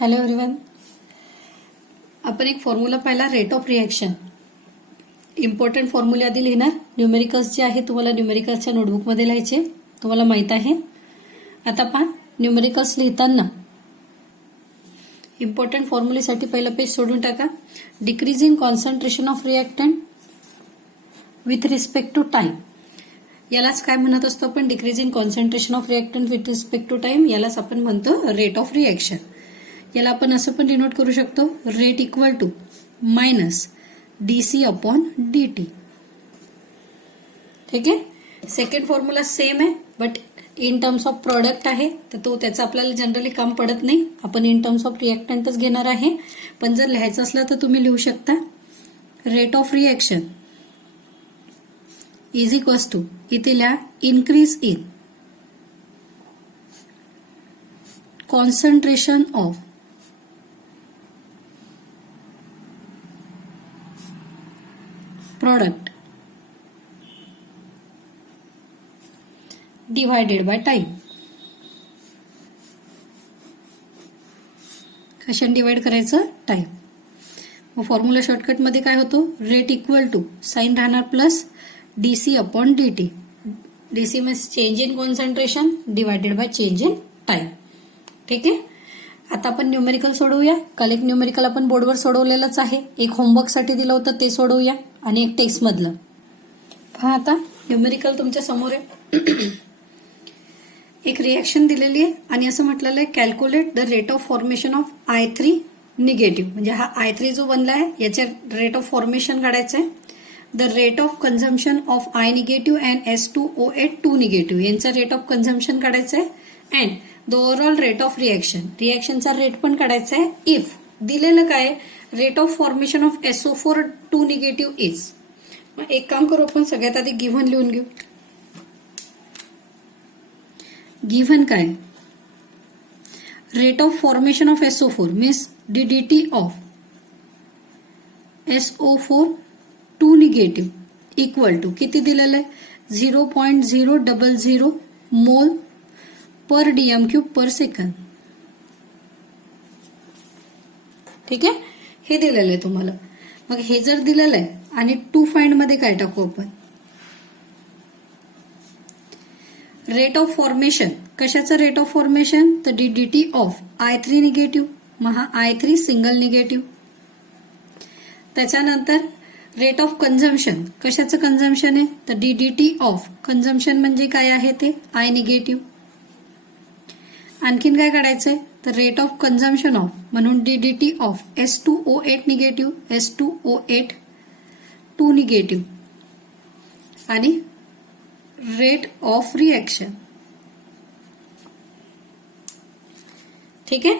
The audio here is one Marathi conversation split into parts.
Hello everyone. आपण एक फॉर्म्युला पाहिला, rate of reaction. Important formula आधी लिहिणार. न्यूमेरिकल्स जे आहे तुम्हाला न्यूमेरिकल्सच्या नोटबुकमध्ये लिहायचे, तुम्हाला माहित आहे. आता पहा, न्यूमेरिकल्स लिहिताना इम्पॉर्टंट फॉर्म्युलेसाठी पहिलं पेज सोडून टाका. Decreasing concentration of reactant with respect to time. यालाच काय म्हणत असतो आपण? Decreasing concentration of reactant with respect to time. यालाच आपण म्हणतो रेट ऑफ रिॲक्शन. याला आपण असं पण डिनोट करू शकतो, rate equal to minus dc upon dt. ठीक आहे. सेकंड फॉर्म्युला सेम आहे, but in terms of product आहे, तर तो त्याचं आपल्याला जनरली काम पडत नाही. आपण इन टर्म्स ऑफ रिॲक्टंटच घेणार आहे. पण जर लिहायचं असलं तर तुम्ही लिहू शकता, rate of reaction is equals to, इथे लिहा increase in concentration of product divided by time. कशाने डिवाइड करायचं? टाइम. मग फॉर्म्युला शॉर्टकट मध्ये काय होतो? रेट इक्वल टू साइन राहणार plus dc upon dt. Dc means change in concentration divided by change in time. ठीक आहे. आता आपण न्यूमेरिकल सोडवूया. काल एक न्यूमेरिकल आपण बोर्डवर सोडवलेलंच आहे. एक होमवर्कसाठी दिलं होतं ते सोडवूया, आणि एक टेक्स्ट मधलं. पहा, आता न्यूमेरिकल तुमच्या समोर आहे. एक रिॲक्शन दिलेली आहे आणि असं म्हटलेलं आहे, calculate the rate of formation of I3 negative. म्हणजे हा I3 जो बनला आहे याचे रेट ऑफ फॉर्मेशन काढायचं आहे. The rate of consumption of I negative and S2O8 2 negative यांचा रेट ऑफ कन्झम्पशन काढायचं आहे. And the overall rate of reaction, रिॲक्शनचा रेट पण काढायचा आहे. इफ दिलेलं काय, rate of formation of SO4 2 negative is. मग एक काम करू, आपण सगळ्यात आधी गिव्हन लिहून घेऊ. गिव्हन काय, rate of formation of SO4 means DDT of SO4 2 negative equal to किती दिलेलं आहे? 0.000 mole per DM cube per सेकंद. ठीक आहे. हे दिलेलं आहे तुम्हाला. मग हे जर दिलेलं आहे आणि टू फाइंड मध्ये काय टाकू आपण? Rate of formation. कशाचं रेट ऑफ फॉर्मेशन? तर DDT ऑफ I3 निगेटिव्ह. मग हा I3 सिंगल निगेटिव्ह. त्याच्यानंतर रेट ऑफ कन्झम्पशन. कशाचं कन्झम्पशन आहे? तर DDT ऑफ कन्झम्पशन म्हणजे काय आहे ते? I negative. आणखीन काय काढायचंय? तर रेट ऑफ कन्झम्पशन ऑफ, म्हणून DDT of S2O8 negative, S2O8 2 negative, आणि रेट ऑफ रिॲक्शन. ठीक आहे.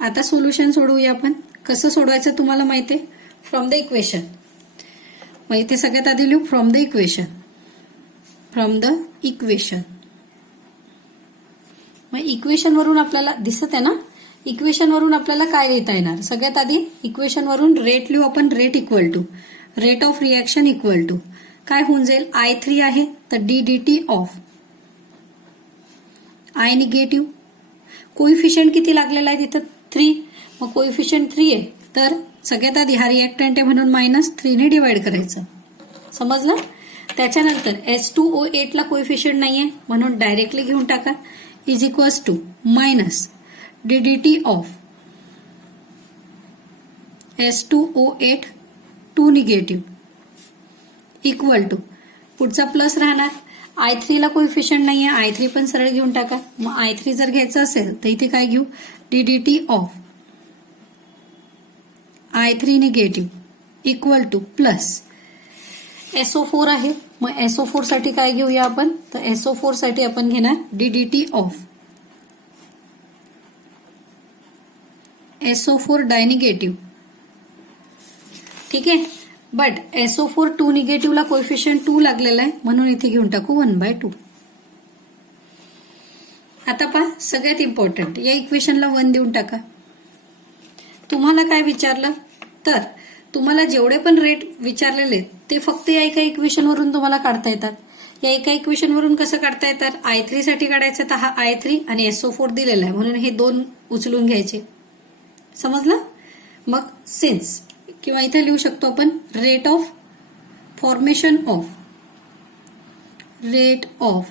आता सोल्युशन सोडवूया आपण. कसं सोडवायचं तुम्हाला माहिती आहे, फ्रॉम द इक्वेशन. मग इथे सगळ्यात आधी लिहू from the equation. From the equation. मग इक्वेशन वरून आपल्याला दिसत आहे ना, इक्वेशन वरून आपल्याला काय लिहिता येणार? सगळ्यात आधी इक्वेशन वरून रेट लिहू आपण. Rate equal to rate of reaction equal to काय होऊन जाईल? I3 आहे तर DDT of I negative. Coefficient किती लागलेला आहे तिथं? 3. मग कोइफिशियंट 3 आहे तर सगळ्यात आधी हा रिॲक्टंट आहे म्हणून -3 ने डिवाइड करायचं. समजलं? त्याच्यानंतर S2O8 ला कोइफिशियंट नाहीये म्हणून डायरेक्टली घेऊन टाका. Is equals to minus DDT of S2O8 2 negative equal to, पुढचा प्लस राहणार. I3 ला कोइफिशियंट नाहीये, I3 पण सरळ घेऊन टाका. मग I3 जर घ्यायचं असेल तर इथे काय घेऊ? DDT of I3 negative equal two plus SO4 आहे. मग SO4 साठी काय घेऊया आपण? तर SO4 साठी आपण घेणार DDT ऑफ SO4 डायनिगेटिव्ह. ठीक आहे. बट SO4 2 निगेटिव्हला कोइफिशियंट 2 लागलेला आहे म्हणून इथे घेऊन टाकू 1/2. आता पहा, सगळ्यात इम्पॉर्टंट, या इक्वेशनला 1 देऊन टाका. तुम्हाला काय विचारलं? तर तुम्हाला जेवढे पण रेट विचारलेले ते फक्त या एका इक्वेशन वरून तुम्हाला काढता येतात. या एका इक्वेशन वरून कसं काढता येतात? I3 साठी काढायचं तर हा I3 आणि SO4 दिलेला आहे म्हणून हे दोन उचलून घ्यायचे. समजलं? मग सिन्स किंवा इथे लिहू शकतो आपण rate of formation of, rate of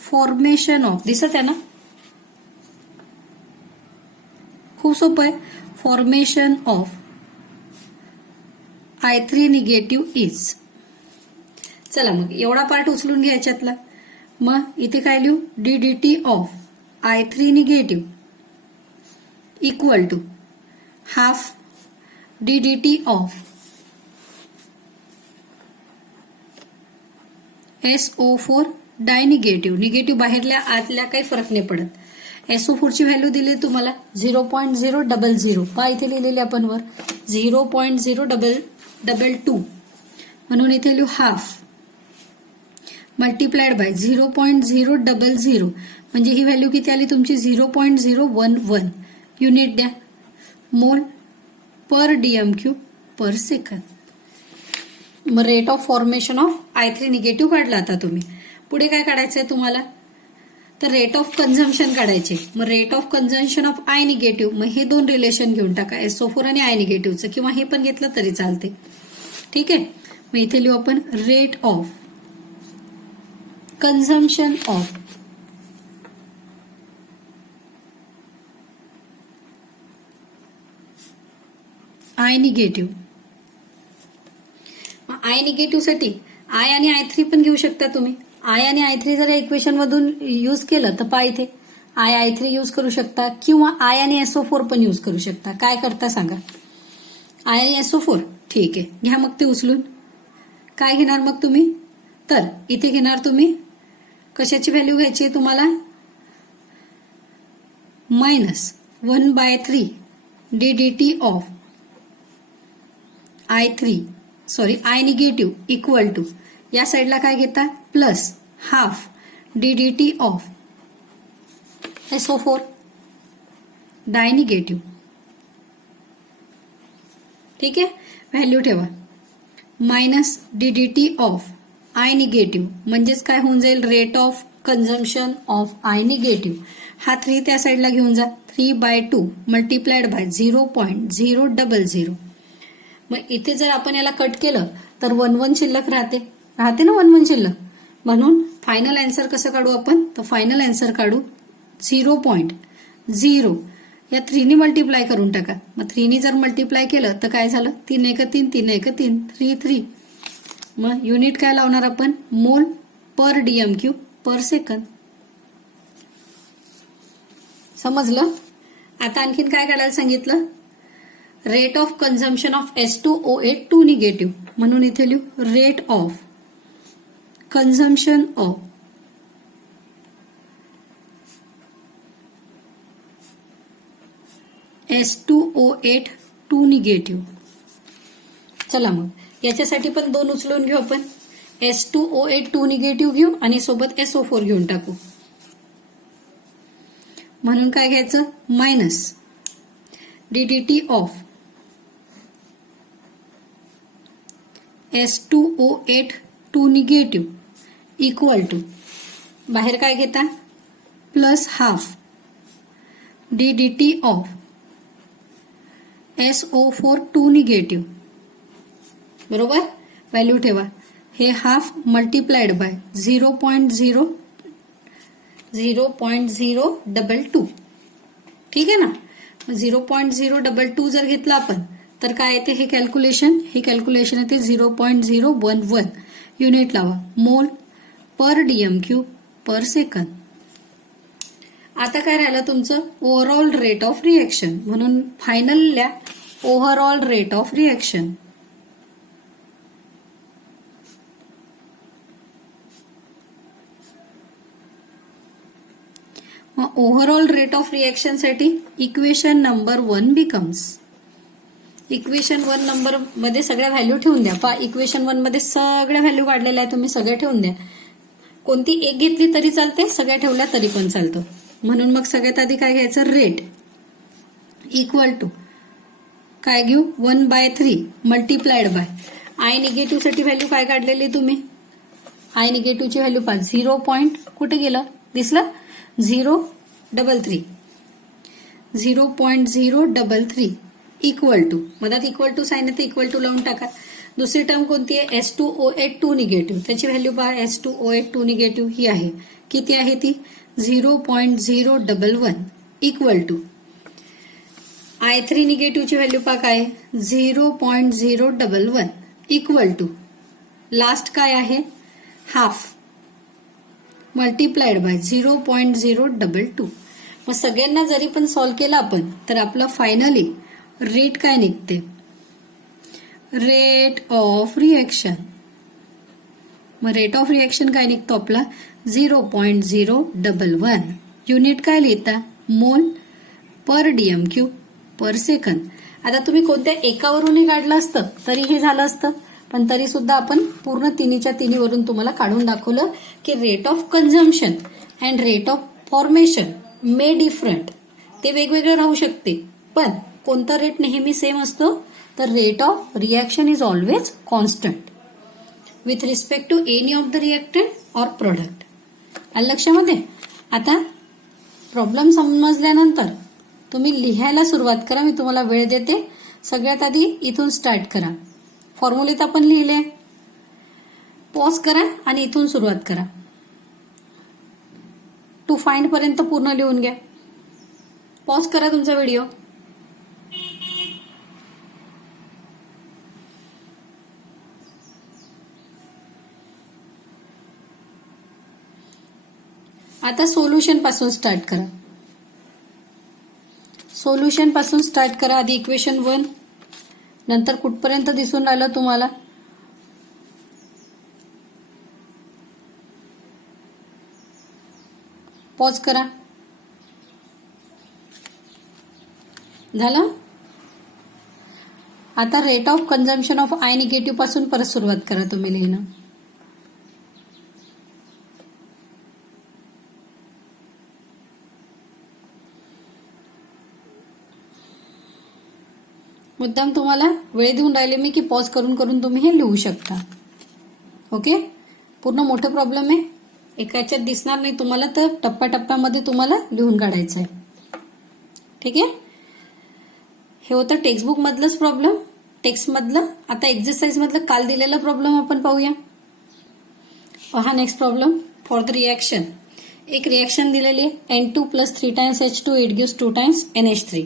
formation of, दिसत आहे ना? खूप सोपं आहे. Formation of I3 negative is. चला मग एवढा पार्ट उचलून घ्यायच्यातला. मग इथे काय लिहू? ddT of I3 negative equal to half ddT of SO4 di negative. Negative बाहेरल्या आतल्या काही फरक नाही पडत. SO4 ची व्हॅल्यू दिली तुम्हाला 0.000. पहा इथे लिहिलेली आपण वर 0.022 म्हणून इथे लिहू हाफ मल्टिप्लाइड बाय 0.000 म्हणजे ही व्हॅल्यू किती आली तुमची 0.011 युनिट द्या मोल पर DM³ पर सेकंद. मग rate of formation of I3 negative काढला. आता तुम्ही पुढे काय काढायचंय तुम्हाला? तर रेट ऑफ कन्झम्पशन काढायचे. मग rate of consumption of I negative, मग हे दोन रिलेशन घेऊन टाका SO4 आणि I निगेटिव्हचं, किंवा हे पण घेतलं तरी चालते. ठीक आहे. मग इथे लिहू आपण rate of consumption of I negative. I negative साठी I आणि I3 पण घेऊ शकता तुम्ही. I आणि I3 जर इक्वेशन मधून यूज केलं तर पहा इथे I3 यूज करू शकता किंवा I आणि SO4 पण यूज करू शकता. काय करता सांगा? I आणि SO4 ठीक आहे, घ्या मग ते उचलून. काय घेणार मग तुम्ही? तर इथे घेणार तुम्ही कशाची व्हॅल्यू घ्यायची आहे तुम्हाला? -1/3 ddT of I negative equal to या साईडला काय घेता? Plus half ddT of SO4 डायनिगेटिव्ह. ठीक आहे, व्हॅल्यू ठेवा. Minus ddT of I negative म्हणजेच काय होऊन जाईल? Rate of consumption of I negative. हा 3 त्या साईडला घेऊन जा. 3/2 मल्टिप्लाइड बाय 0.000. मग इथे जर आपण याला कट केलं तर 1 शिल्लक राहते ना 1 शिल्लक. म्हणून फायनल आन्सर कसं काढू आपण? तर फायनल आन्सर काढू 0.0 या 3 ने मल्टिप्लाय करून टाका. मग 3 ने जर मल्टिप्लाय केलं तर काय झालं? 3 1 3 3 1 3 3 3. मग युनिट काय लावणार आपण? मोल पर DM³ पर सेकंद. समजलं? आता आणखीन काय काढायला सांगितलं? Rate of consumption of S2O8 negative. म्हणून इथे लिहू rate of consumption of S2O8 negative. चला मग याच्यासाठी पण 2 उचलून घेऊ आपण. S2O8 निगेटिव्ह घेऊ आणि सोबत SO4 घेऊन टाकू. म्हणून काय घ्यायचं? Minus ddT of S2O8 negative equal to बाहेर काय घेता? Plus half ddT of SO4 negative. बरोबर? व्हॅल्यू ठेवा. हे हाफ मल्टिप्लाइड बाय 0.022. ठीक आहे ना? 0.022 जर घेतलं आपण तर काय येते? हे कॅल्क्युलेशन येते 0.011 युनिट लावा. मोल पर DM³ पर सेकंद. आता काय राहिलं तुमचं? Overall rate of reaction. म्हणून फायनलला ओव्हरऑल रेट ऑफ रिएक्शन. मग ओव्हरऑल रेट ऑफ रिएक्शन साठी equation number 1 becomes. Equation 1 number मध्ये सगळ्या व्हॅल्यू ठेवून द्या. पहा इक्वेशन 1 मध्ये सगळ्या व्हॅल्यू काढलेल्या आहेत तुम्ही, सगळ्या ठेवून द्या. कोणती एक घेतली तरी चालते, सगळ्या ठेवल्या तरी पण चालतं. म्हणून मग सगळ्यात आधी काय घ्यायचं? रेट इक्वल टू काय घेऊ? 1/3 मल्टिप्लाइड बाय I निगेटिव्ह साठी व्हॅल्यू काय काढलेली तुम्ही? I निगेटिव्हची व्हॅल्यू पहा 0. कुठे गेलं? दिसलं? 0.33. 0.033 इक्वल टू, मधात इक्वल टू साइन आहे तर इक्वल टू लावून टाका. दुसरी टर्म कोणती आहे? S2O8 negative. त्याची व्हॅल्यू पहा, S2O8 निगेटिव्ह ही आहे. किती आहे ती? 0.011 इक्वल टू I3 निगेटिव्हची व्हॅल्यू पहा काय? 0.011 इक्वल टू लास्ट काय आहे? Half multiplied by 0.022. मग सगळ्यांना जरी पण सॉल्व्ह केलं आपण तर आपलं फायनली रेट काय निघते? Rate of reaction. मग रेट ऑफ रिएक्शन काय निघतो आपला? 0.011. युनिट काय लिहिता? मोल पर DMQ पर सेकंद. आता तुम्ही कोणत्या एकावरूनही काढलं असतं तरी हे झालं असतं, पण तरी सुद्धा आपण पूर्ण तिन्हीच्या तिन्हीवरून तुम्हाला काढून दाखवलं की rate of consumption and rate of formation may different. ते वेगवेगळे राहू शकते, पण कोणता रेट नेहमी सेम असतो? तर rate of reaction is always constant with respect to any of the reactant or product. आलं लक्षामध्ये? आता प्रॉब्लेम समजल्यानंतर तुम्ही लिहायला सुरुवात करा. मी तुम्हाला वेळ देते. सगळ्यात आधी इथून स्टार्ट करा. फॉर्म्युलेत आपण लिहिले, पॉज करा आणि इथून सुरुवात करा. टू फाइंड पर्यंत पूर्ण लिहून घ्या. पॉज करा तुमचा व्हिडिओ. आता सोल्युशन पासून स्टार्ट करा. सोल्युशन पासून स्टार्ट करा. आधी इक्वेशन 1, नंतर कुठपर्यंत दिसून राहिलं तुम्हाला? पॉज करा. झालं? आता rate of consumption of I negative पासून परत सुरुवात करा तुम्ही लिहिणं. मुद्दाम तुम्हाला वेळ देऊन राहिले मी की पॉज करून करून तुम्ही हे लिहू शकता. ओके? पूर्ण मोठं प्रॉब्लेम आहे, एका याच्यात दिसणार नाही तुम्हाला, तर टप्प्याटप्प्यामध्ये तुम्हाला लिहून काढायचं आहे. ठीक आहे? हे होतं टेक्स्टबुक मधलंच प्रॉब्लेम, टेक्स्ट मधलं. आता एक्झरसाइज मधलं काल दिलेला प्रॉब्लेम आपण पाहूया. पहा next problem for the reaction. एक रिएक्शन दिलेली आहे N2 + 3 times H2 it gives 2 times NH3.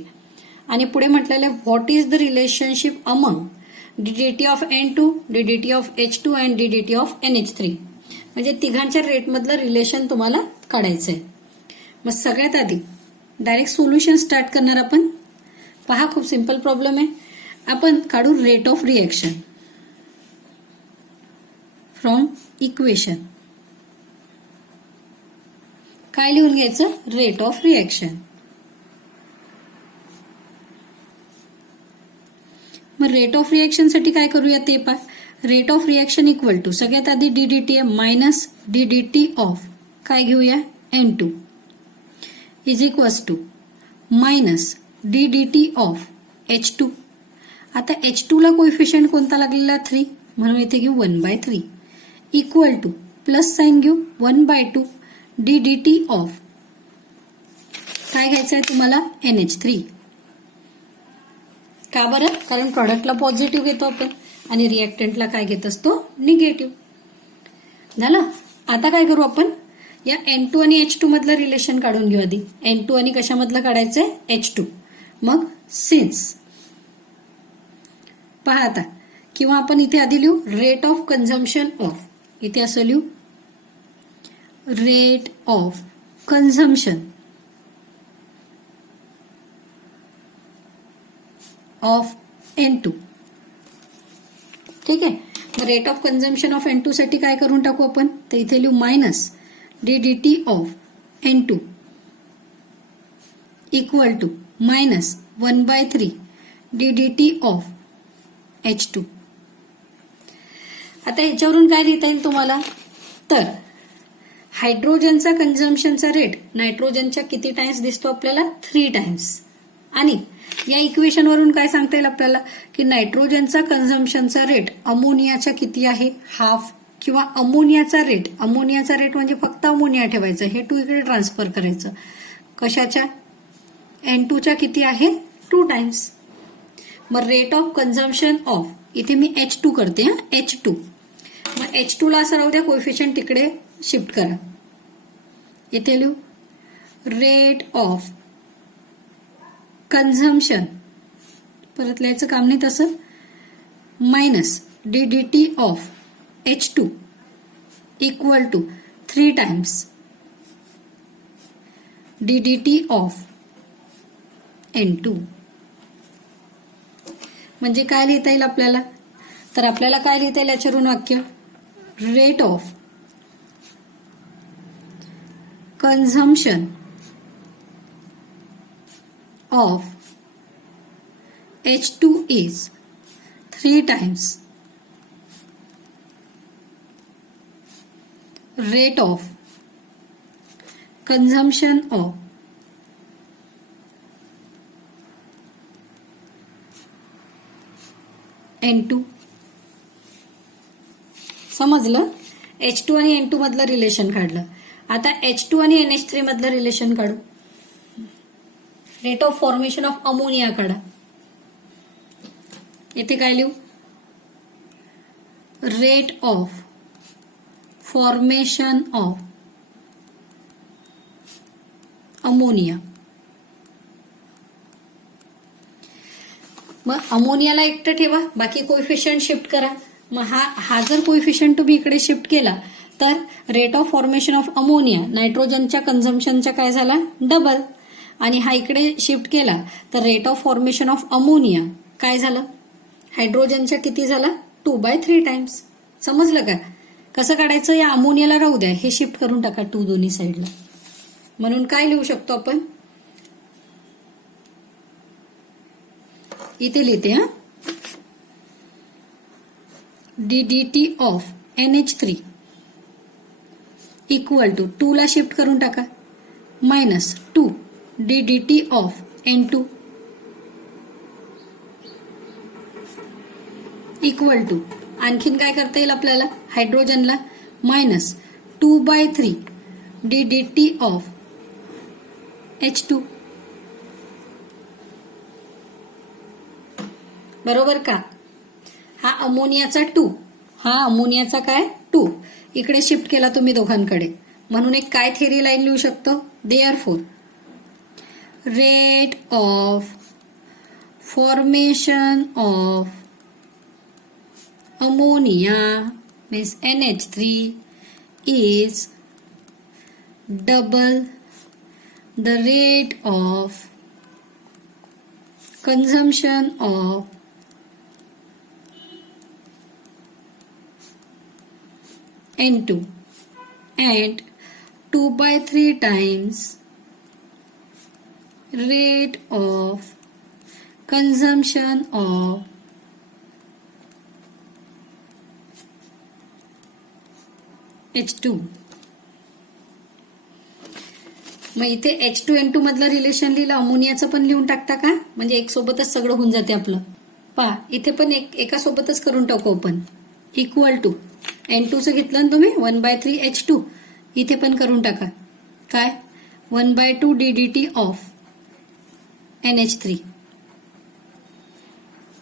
आणि पुढे म्हटलेलं आहे what is the relationship among DDT of N2, DDT of H2 and DDT of NH3. म्हणजे तिघांच्या रेटमधलं रिलेशन तुम्हाला काढायचं आहे. मग सगळ्यात आधी डायरेक्ट सोल्युशन स्टार्ट करणार आपण. पहा खूप सिंपल प्रॉब्लेम आहे. आपण काढू rate of reaction from equation. काय लिहून घ्यायचं? Rate of reaction. मग रेट ऑफ रिएक्शन साठी काय करूया ते पहा. Rate of reaction equal to सगळ्यात आधी DDT आहे मायनस DDT ऑफ काय घेऊया? N2 is equals to minus DDT of H2. आता H2 ला कोएफिशियंट कोणता लागलेला? 3, म्हणून इथे घेऊ 1/3 इक्वल टू प्लस साइन घेऊ 1/2 DDT ऑफ काय घ्यायचं आहे तुम्हाला? NH3. का बरं? कारण प्रॉडक्टला पॉझिटिव्ह घेतो आपण आणि रिएक्टंटला काय घेत असतो? निगेटिव्ह. झालं? आता काय करू आपण? या N2 आणि H2 मधलं रिलेशन काढून घेऊ आधी. N2 आणि कशामधलं काढायचंय? H2. मग सिन्स पहा आता, किंवा आपण इथे आधी लिहू रेट ऑफ कन्झम्पशन ऑफ. इथे असं लिहू rate of consumption of N2. ठीक आहे? Rate of consumption of N2 साठी काय करून टाकू आपण? तर इथे लिहू minus DDT of N2 equal to minus 1/3 DDT of H2. आता ह्याच्यावरून काय लिहिता येईल तुम्हाला? तर हायड्रोजनचा कन्झम्पशनचा रेट नायट्रोजनच्या किती टाइम्स दिसतो आपल्याला? 3 times. आणि या इक्वेशन वरून काय सांगता येईल आपल्याला की नायट्रोजनचा कन्झम्पशनचा रेट अमोनियाच्या किती आहे? हाफ. किंवा अमोनियाचा रेट म्हणजे फक्त अमोनिया ठेवायचं, हे 2 इकडे ट्रान्सफर करायचं. कशाच्या? N2च्या किती आहे 2 टाइम्स. मग रेट ऑफ कन्झम्पशन ऑफ, इथे मी H2 करते हा, H2. मग H2 ला असं राहू द्या, कोएफिशियंट तिकडे शिफ्ट करा. इथे लिहू रेट ऑफ कन्झम्पशन, परत लिहायचं काम नाही तसं, minus ddT of H2 equal to 3 times ddT of N2. म्हणजे काय लिहिता येईल आपल्याला, तर आपल्याला काय लिहिता येईल याच्यावरून वाक्य, rate of consumption of H2 is 3 times rate of consumption of N2. समजलं? H2 आणि N2 मधलं रिलेशन काढलं. आता H2 आणि NH3 मधलं रिलेशन काढू. Rate of formation of ammonia काढा. इथे काय लिहू, rate of formation of ammonia. मग अमोनियाला एकटं ठेवा, बाकी कोएफिशियंट शिफ्ट करा. मग हा जर कोएफिशियंट तुम्ही इकडे शिफ्ट केला तर rate of formation of ammonia नायट्रोजनच्या कन्झम्पशनचा काय झाला डबल, आणि हा इकडे शिफ्ट केला तर rate of formation of ammonia काय झालं, हायड्रोजनच्या किती झाला 2/3 टाइम्स. समजलं का कसं काढायचं. या अमोनियाला राहू द्या, हे शिफ्ट करून टाका 2 दोन्ही साईडला. म्हणून काय लिहू शकतो आपण, इथे लिहिते हा, ddT of NH3 equal to 2 ला शिफ्ट करून टाका, minus 2 ddT of N2 equal to, आणखीन काय करता येईल आपल्याला, हायड्रोजनला मायनस 2/3 ddT ऑफ H2. बरोबर का. हा अमोनियाचा 2, हा अमोनियाचा काय 2, इकडे शिफ्ट केला तुम्ही दोघांकडे. म्हणून एक काय थेरी लाईन लिहू शकतो, therefore rate of formation of ammonia means NH3 is double the rate of consumption of N2 and 2/3 times rate of consumption of H2. मग इथे H2N2 मधलं रिलेशन लिहिलं, अमोनियाचं पण लिहून टाकता का, म्हणजे एक सोबतच सगळं होऊन जाते आपलं. पहा इथे पण एका सोबतच करून टाकू आपण. इक्वल टू N2चं घेतलं ना तुम्ही 1/3 H2, इथे पण करून टाका काय 1/2 ddT ऑफ NH3.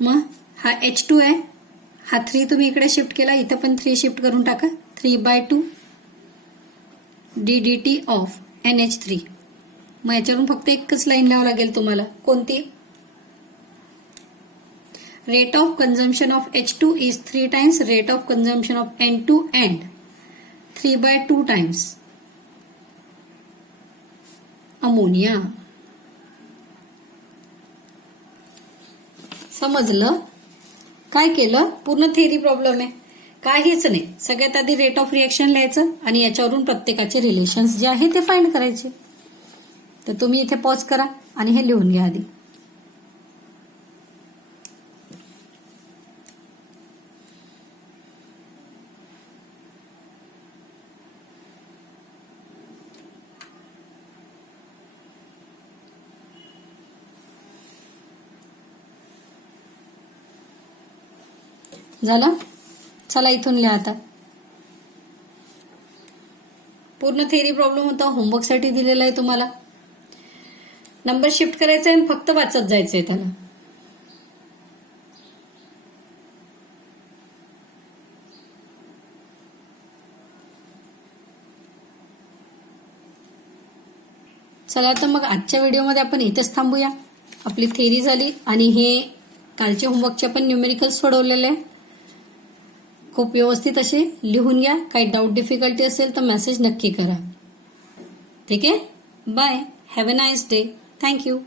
मग हा H2 आहे, हा 3 तुम्ही इकडे शिफ्ट केला, इथे पण 3 शिफ्ट करून टाका, 3/2 ddT ऑफ NH3. मग याच्यावरून फक्त एकच लाईन लावावं लागेल तुम्हाला, कोणती, rate of consumption of H2 is 3 times rate of consumption of N2 and 3/2 times ammonia. समजलं काय केलं, पूर्ण थेरी प्रॉब्लेम आहे, काहीच नाही. सगळ्यात आधी रेट ऑफ रिएक्शन लिहायचं आणि याच्यावरून प्रत्येकाचे रिलेशन्स जे आहे ते फाइंड करायचे. तर तुम्ही इथे पॉज करा आणि हे लिहून घ्या आधी. झालं, चला इथून लिहा आता. पूर्ण थेरी प्रॉब्लेम होता, होमवर्कसाठी दिलेला आहे तुम्हाला. नंबर शिफ्ट करायचा आहे आणि फक्त वाचत जायचंय त्याला. चला तर मग आजच्या व्हिडिओमध्ये आपण इथेच थांबूया. आपली थेरी झाली आणि हे कालचे होमवर्कचे आपण न्यूमेरिकल्स सोडवलेले. खूप व्यवस्थित असे लिहून घ्या. काही डाऊट डिफिकल्टी असेल तर मेसेज नक्की करा. ठीक आहे. Bye. Have a nice day. Thank you.